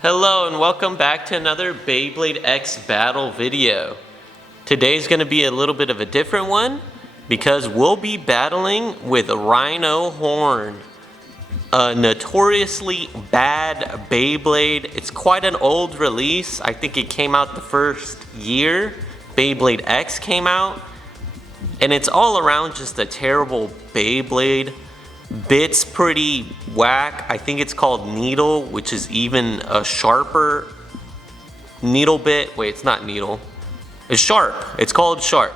Hello and welcome back to another Beyblade X battle video. Today's going to be a little bit of a different one because we'll be battling with Rhino Horn, a notoriously bad Beyblade. It's quite an old release. I think it came out the first year Beyblade X came out, and it's all around just a terrible Beyblade. Bit's pretty whack. I think it's called needle, which is even a sharper needle bit. Wait, it's not needle. It's sharp. It's called sharp.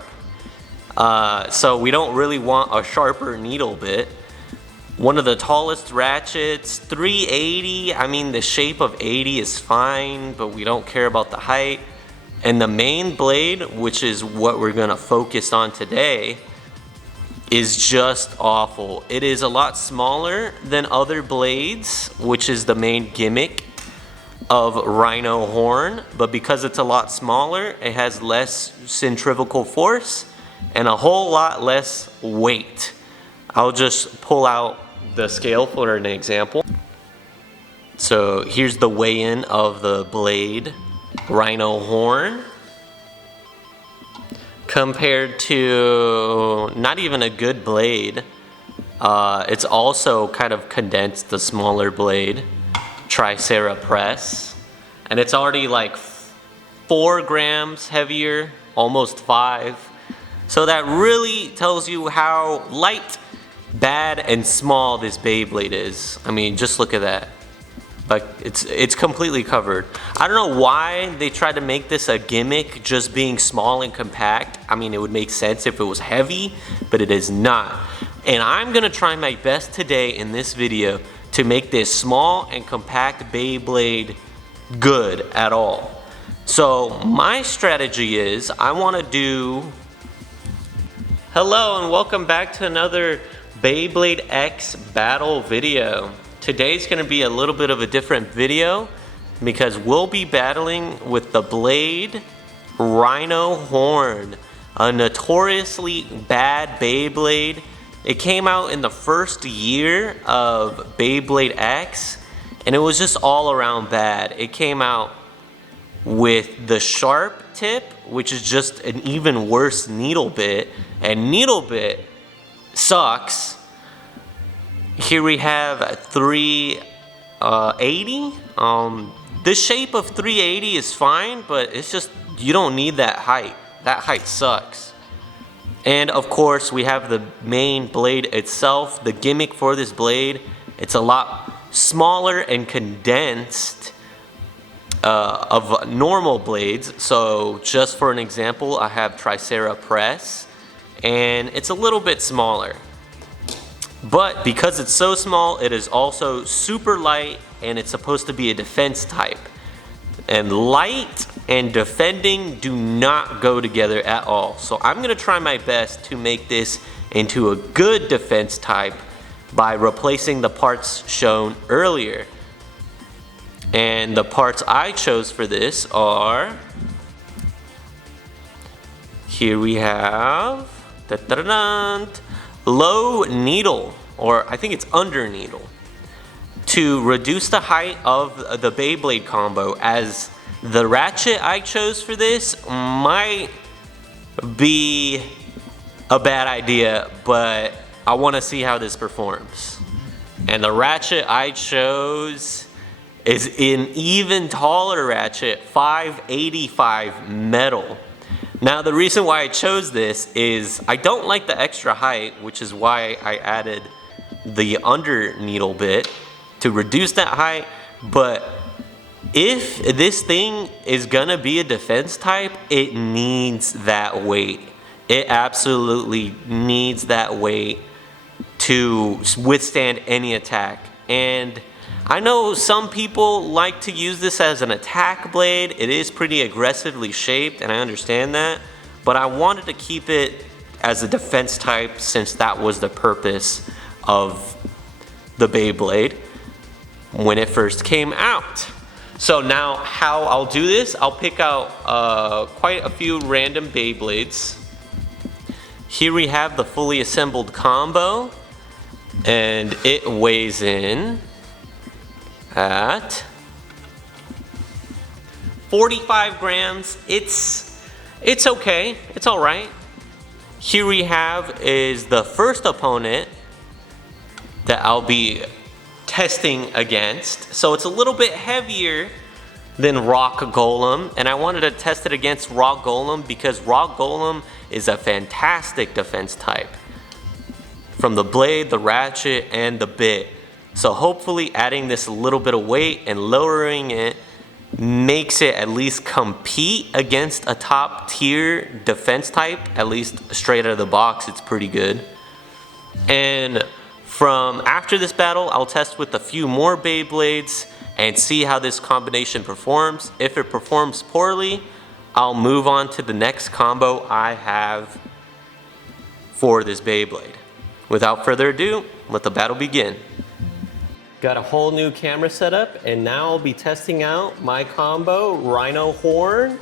So we don't really want a sharper needle bit. One of the tallest ratchets, 380. I mean, the shape of 80 is fine, but we don't care about the height. And the main blade, which is what we're gonna focus on today, is just awful. It is a lot smaller than other blades, which is the main gimmick of Rhino Horn, but because it's a lot smaller, it has less centrifugal force and a whole lot less weight. I'll just pull out the scale for an example. So here's the weigh-in of the blade, Rhino Horn, compared to not even a good blade. It's also kind of condensed, the smaller blade, Tricera Press, and it's already like 4 grams heavier, almost 5. So that really tells you how light, bad, and small this Beyblade is. I mean, just look at that. Like, it's completely covered. I don't know why they tried to make this a gimmick, just being small and compact. I mean, it would make sense if it was heavy, but it is not. And I'm gonna try my best today in this video to make this small and compact Beyblade good at all. So my strategy is, I wanna do... Hello and welcome back to another Beyblade X battle video. Today's going to be a little bit of a different video because we'll be battling with the blade Rhino Horn, a notoriously bad Beyblade. It came out in the first year of Beyblade X, and it was just all around bad. It came out with the sharp tip, which is just an even worse needle bit, and needle bit sucks. Here we have 380. The shape of 380 is fine, but it's just, you don't need that height. That height sucks. And of course, we have the main blade itself. The gimmick for this blade, it's a lot smaller and condensed of normal blades. So just for an example, I have Tricera Press, and it's a little bit smaller. But because it's so small, it is also super light, and it's supposed to be a defense type. And light and defending do not go together at all. So I'm going to try my best to make this into a good defense type by replacing the parts shown earlier. And the parts I chose for this are... Here we have... low needle, or I think it's under needle, to reduce the height of the Beyblade combo, as the ratchet I chose for this might be a bad idea, but I want to see how this performs. And the ratchet I chose is an even taller ratchet, 585 metal. Now, the reason why I chose this is I don't like the extra height, which is why I added the under needle bit to reduce that height. But if this thing is gonna be a defense type, it needs that weight. It absolutely needs that weight to withstand any attack. And I know some people like to use this as an attack blade. It is pretty aggressively shaped, and I understand that, but I wanted to keep it as a defense type since that was the purpose of the Beyblade when it first came out. So now how I'll do this, I'll pick out quite a few random Beyblades. Here we have the fully assembled combo, and it weighs in at 45 grams. It's okay. It's all right. Here we have is the first opponent that I'll be testing against. So it's a little bit heavier than Rock Golem, and I wanted to test it against Rock Golem because Rock Golem is a fantastic defense type from the blade, the ratchet, and the bit. So hopefully adding this little bit of weight and lowering it makes it at least compete against a top tier defense type. At least straight out of the box, it's pretty good. And from after this battle, I'll test with a few more Beyblades and see how this combination performs. If it performs poorly, I'll move on to the next combo I have for this Beyblade. Without further ado, let the battle begin. Got a whole new camera setup, and now I'll be testing out my combo Rhino horn,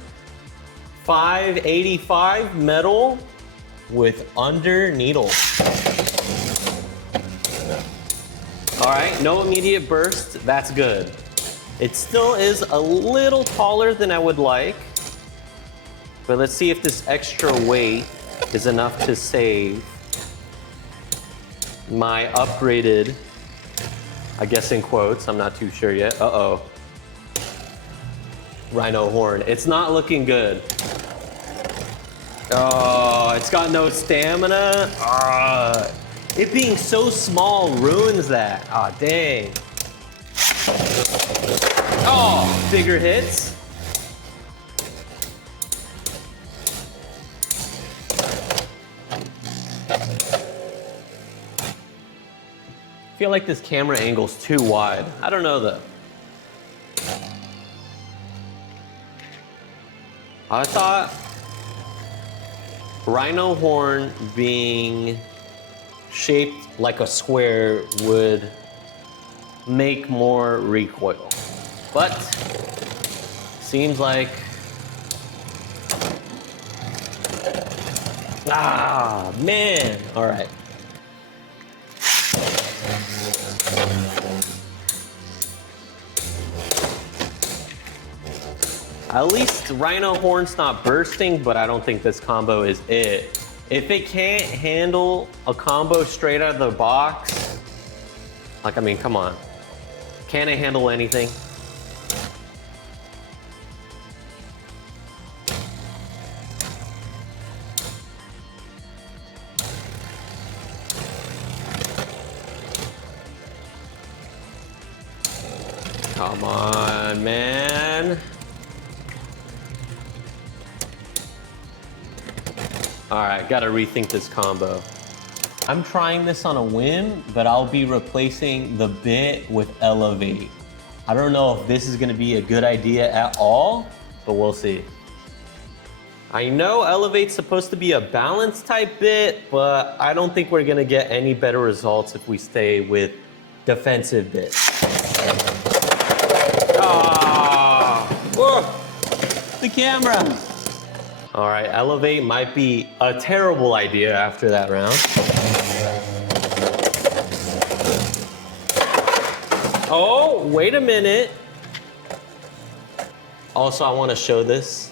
585 metal with under needle. All right, no immediate burst, that's good. It still is a little taller than I would like, but let's see if this extra weight is enough to save my upgraded, I guess in quotes, I'm not too sure yet. Uh-oh. Rhino horn. It's not looking good. Oh, it's got no stamina. It being so small ruins that. Ah, dang. Oh, bigger hits. I feel like this camera angle's too wide. I don't know though. I thought Rhino horn being shaped like a square would make more recoil, but seems like man. All right. At least Rhino horn's not bursting, but I don't think this combo is it. If it can't handle a combo straight out of the box, like, I mean, come on. Can it handle anything? Come on, man. All right, gotta rethink this combo. I'm trying this on a whim, but I'll be replacing the bit with Elevate. I don't know if this is gonna be a good idea at all, but we'll see. I know Elevate's supposed to be a balance type bit, but I don't think we're gonna get any better results if we stay with defensive bits. Whoa, the camera. All right, Elevate might be a terrible idea after that round. Oh, wait a minute. Also, I want to show this.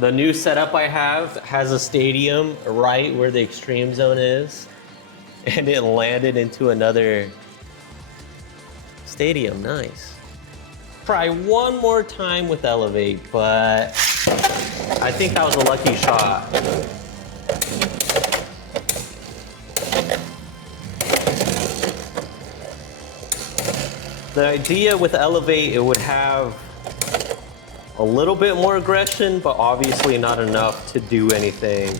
The new setup I have has a stadium right where the extreme zone is, and it landed into another stadium. Nice. Try one more time with Elevate, but I think that was a lucky shot. The idea with Elevate, it would have a little bit more aggression, but obviously not enough to do anything.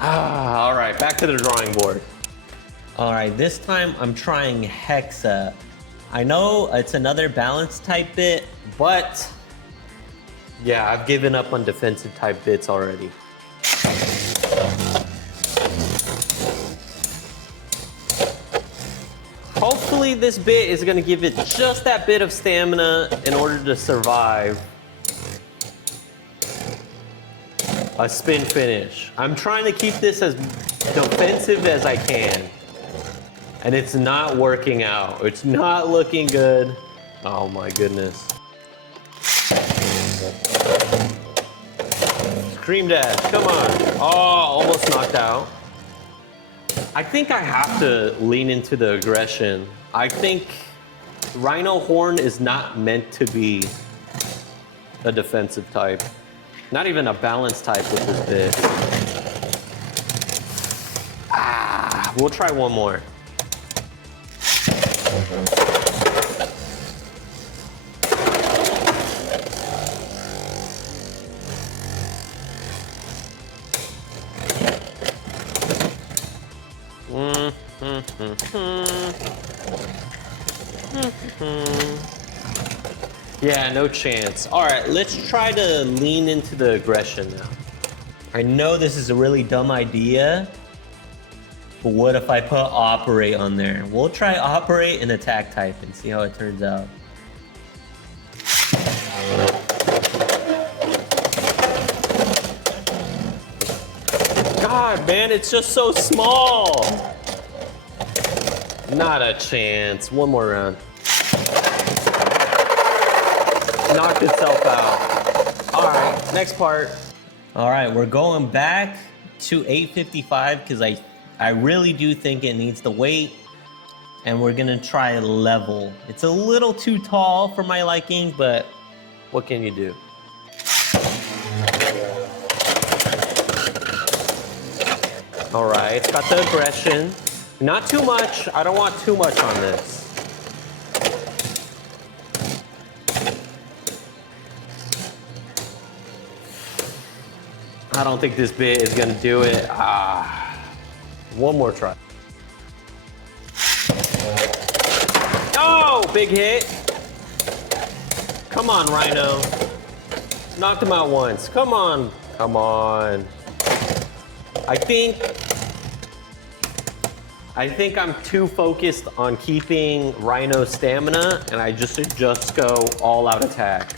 All right, back to the drawing board. All right, this time I'm trying Hexa. I know it's another balance type bit, but yeah, I've given up on defensive type bits already. Hopefully this bit is gonna give it just that bit of stamina in order to survive a spin finish. I'm trying to keep this as defensive as I can, and it's not working out. It's not looking good. Oh my goodness. Scream dash, come on. Oh, almost knocked out. I think I have to lean into the aggression. I think Rhino Horn is not meant to be a defensive type. Not even a balanced type with this bit. Ah, we'll try one more. Yeah, no chance. All right, let's try to lean into the aggression now. I know this is a really dumb idea, but what if I put operate on there? We'll try operate and attack type and see how it turns out. God, man, it's just so small. Not a chance. One more round. Knocked itself out. All right, next part. All right, we're going back to 855 because I really do think it needs the weight, and we're gonna try level. It's a little too tall for my liking, but what can you do? All right, it's got the aggression. Not too much. I don't want too much on this. I don't think this bit is gonna do it. One more try. Oh, big hit. Come on, Rhino. Knocked him out once. Come on, come on. I think I'm too focused on keeping Rhino's stamina, and I just go all out attack.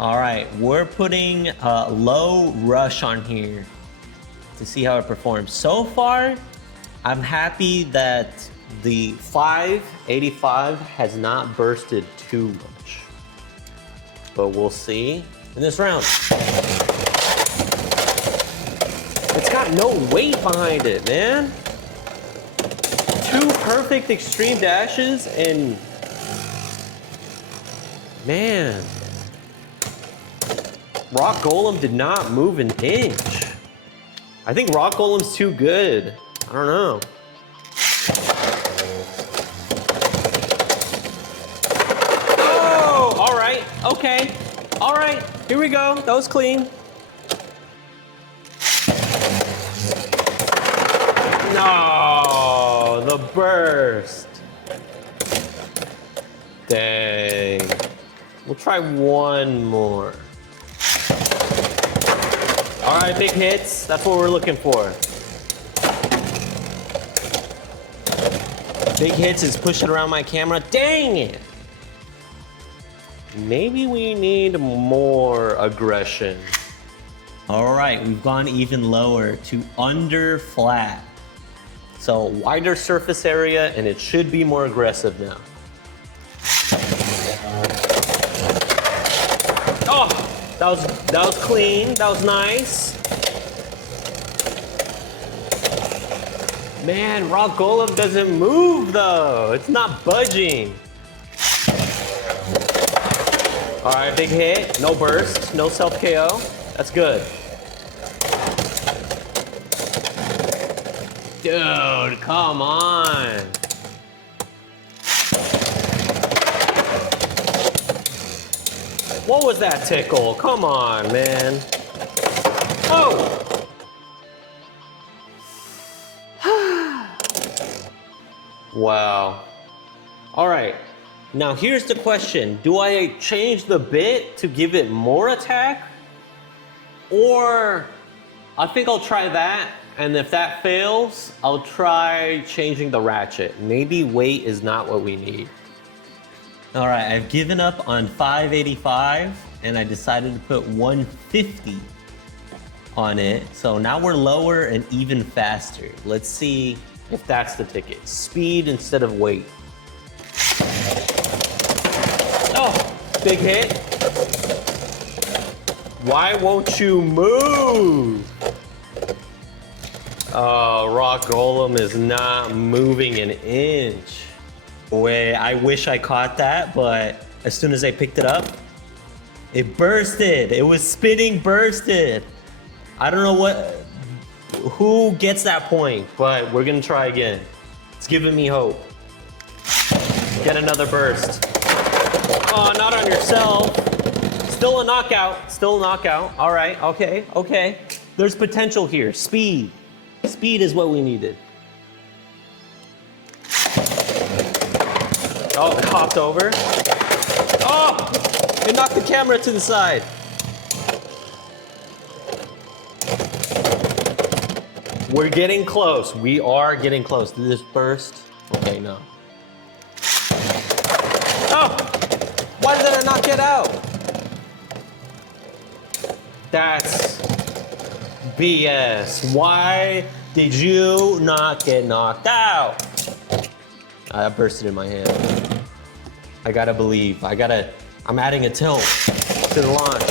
All right, we're putting a low rush on here to see how it performs. So far, I'm happy that the 585 has not bursted too much, but we'll see in this round. It's got no weight behind it, man. 2 perfect extreme dashes and man. Rock Golem did not move an inch. I think Rock Golem's too good. I don't know. Oh, all right, okay. All right, here we go. That was clean. No, the burst. Dang. We'll try one more. All right, big hits. That's what we're looking for. Big hits is pushing around my camera. Dang it. Maybe we need more aggression. All right, we've gone even lower to under flat. So wider surface area, and it should be more aggressive now. Oh, that was clean. That was nice. Man, Rock Golem doesn't move though. It's not budging. All right, big hit. No burst. No self KO. That's good. Dude, come on. What was that tickle? Come on, man. Oh! Wow. All right. Now here's the question. Do I change the bit to give it more attack? Or I think I'll try that. And if that fails, I'll try changing the ratchet. Maybe weight is not what we need. All right, I've given up on 585 and I decided to put 150 on it. So now we're lower and even faster. Let's see if that's the ticket. Speed instead of weight. Oh, big hit. Why won't you move? Oh, Rock Golem is not moving an inch. Wait, I wish I caught that, but as soon as I picked it up, it bursted. It was spinning bursted. I don't know who gets that point, but we're gonna try again. It's giving me hope. Get another burst. Oh, not on yourself. Still a knockout, still a knockout. All right, okay, okay. There's potential here, speed. Speed is what we needed. Oh, it hopped over. Oh, it knocked the camera to the side. We're getting close. We are getting close. Did this burst? Okay, no. Oh, why did I not get out? That's BS. Why did you not get knocked out? I bursted in my hand. I gotta believe. I'm adding a tilt to the launch.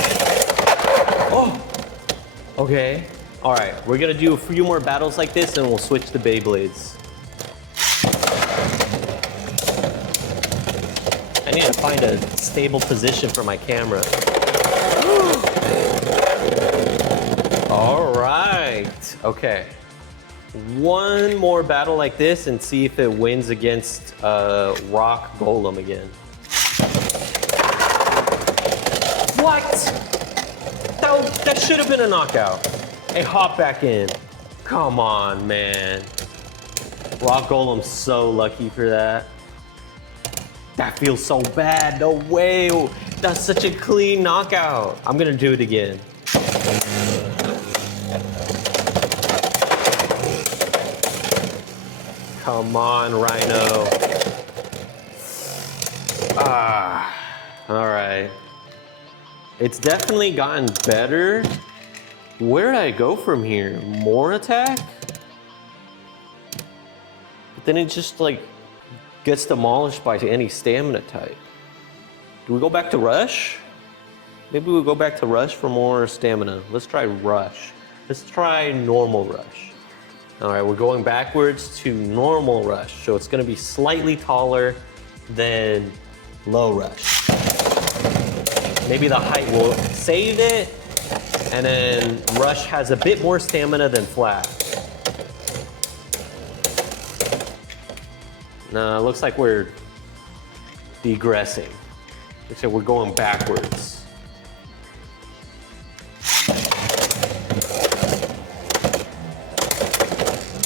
Oh, okay. All right, we're gonna do a few more battles like this and we'll switch to Beyblades. I need to find a stable position for my camera. All right, okay. One more battle like this and see if it wins against Rock Golem again. What? That should have been a knockout. Hey, hop back in. Come on, man. Rock Golem's so lucky for that. That feels so bad. No way. That's such a clean knockout. I'm gonna do it again. Come on, Rhino. Ah, all right. It's definitely gotten better. Where did I go from here? More attack? But then it just like gets demolished by any stamina type. Do we go back to Rush? Maybe we'll go back to Rush for more stamina. Let's try Rush. Let's try normal Rush. All right, we're going backwards to normal Rush. So it's gonna be slightly taller than low Rush. Maybe the height will save it, and then Rush has a bit more stamina than Flat. No, it looks like we're degressing. Looks like we're going backwards.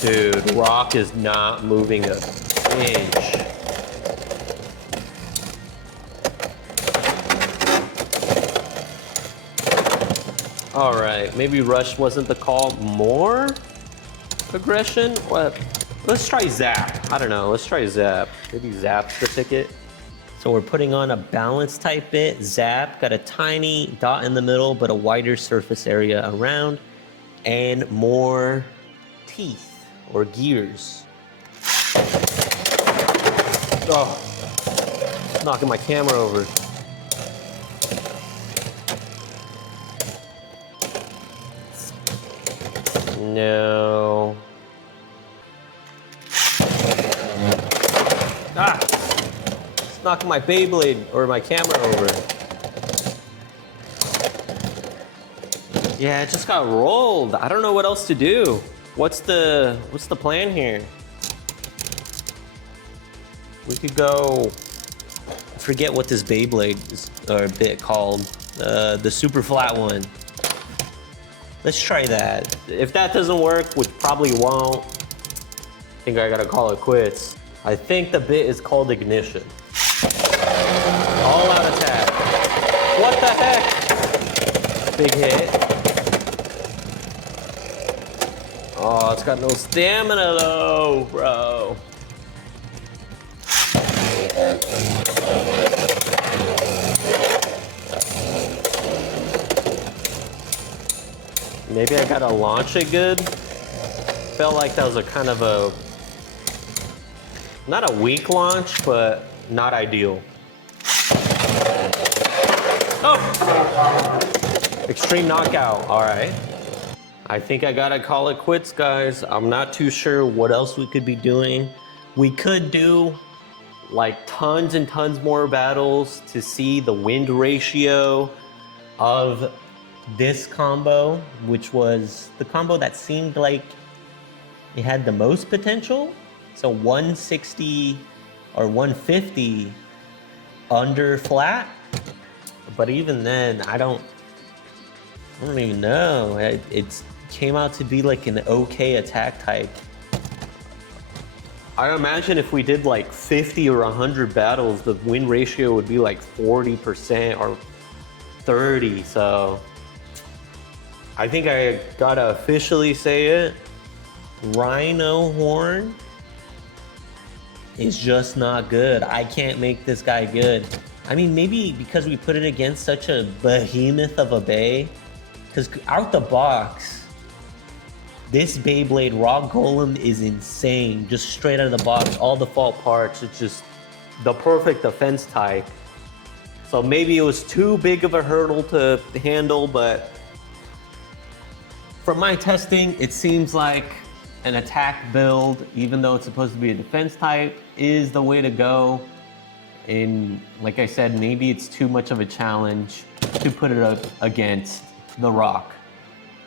Dude, Rock is not moving an inch. All right, maybe Rush wasn't the call. More aggression? What? Let's try Zap. I don't know, let's try Zap. Maybe Zap's the ticket. So we're putting on a balance type bit. Zap, got a tiny dot in the middle, but a wider surface area around, and more teeth or gears. Oh, knocking my camera over. No. Ah! It's knocking my Beyblade or my camera over. Yeah, it just got rolled. I don't know what else to do. What's the plan here? We could go. I forget what this Beyblade is, or bit called. The super flat one. Let's try that. If that doesn't work, which probably won't, I think I gotta call it quits. I think the bit is called Ignition. All out attack. What the heck? Big hit. Oh, it's got no stamina though, bro. Maybe I gotta launch it good. Felt like that was a kind of a, not a weak launch, but not ideal. Oh! Extreme knockout, all right. I think I gotta call it quits, guys. I'm not too sure what else we could be doing. We could do like tons and tons more battles to see the win ratio of this combo, which was the combo that seemed like it had the most potential. So 160 or 150 under flat. But even then, I don't even know. It came out to be like an okay attack type. I imagine if we did like 50 or 100 battles, the win ratio would be like 40% or 30. So I think I gotta officially say it. Rhino horn is just not good. I can't make this guy good. I mean, maybe because we put it against such a behemoth of a bay, because out the box, this Beyblade Rock Golem is insane. Just straight out of the box, all default parts. It's just the perfect defense type. So maybe it was too big of a hurdle to handle, but from my testing, it seems like an attack build, even though it's supposed to be a defense type, is the way to go. And like I said, maybe it's too much of a challenge to put it up against the Rock.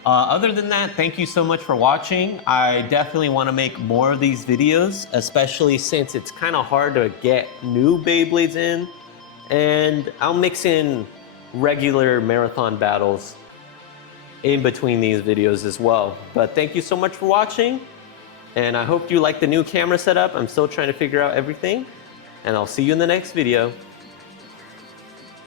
Other than that, thank you so much for watching. I definitely want to make more of these videos, especially since it's kind of hard to get new Beyblades in. And I'll mix in regular marathon battles in between these videos as well. But thank you so much for watching. And I hope you like the new camera setup. I'm still trying to figure out everything. And I'll see you in the next video.